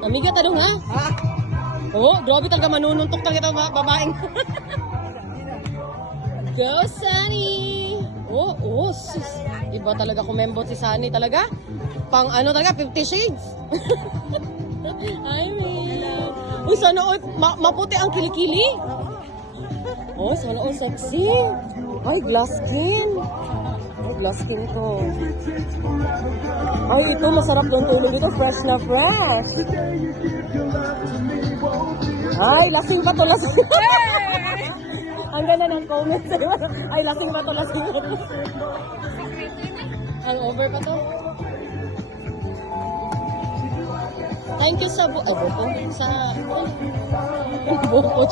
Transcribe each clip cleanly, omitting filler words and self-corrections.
Amiga tanong ha? Ha? Oo, grabe talaga manununtok talaga ito babaeng. Go, Sunny! Sis. Iba talaga kumembot si Sunny talaga. Pang ano talaga, 50 Shades. I mean. Uy, sana all, maputi ang kilikili. Oh, sana all sexy. Ay, glass skin. Ay, glass skin ko. Ay, ito masarap doon tulog ito. Fresh na fresh. Ay, lasing pa to, lasing. Ang ganda ng comments. Ay, lasing pa to, lasing pa to. Ang over pa to. Thank you sa buko. Sa buko.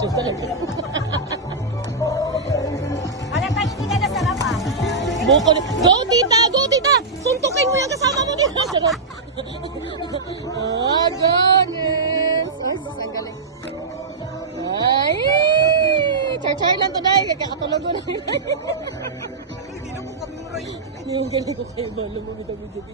Ano kayo hindi ka nasarap ah? Buko. Go, tita! Go, tita! Suntukin mo yung kasama mo dito. Sarap. Goodness. Ang galing. Ay! Char-char lang to, dahil. Kakatulog ko lang. Hindi mo galing ko kayo. Balo mo, bitaw-bitaw.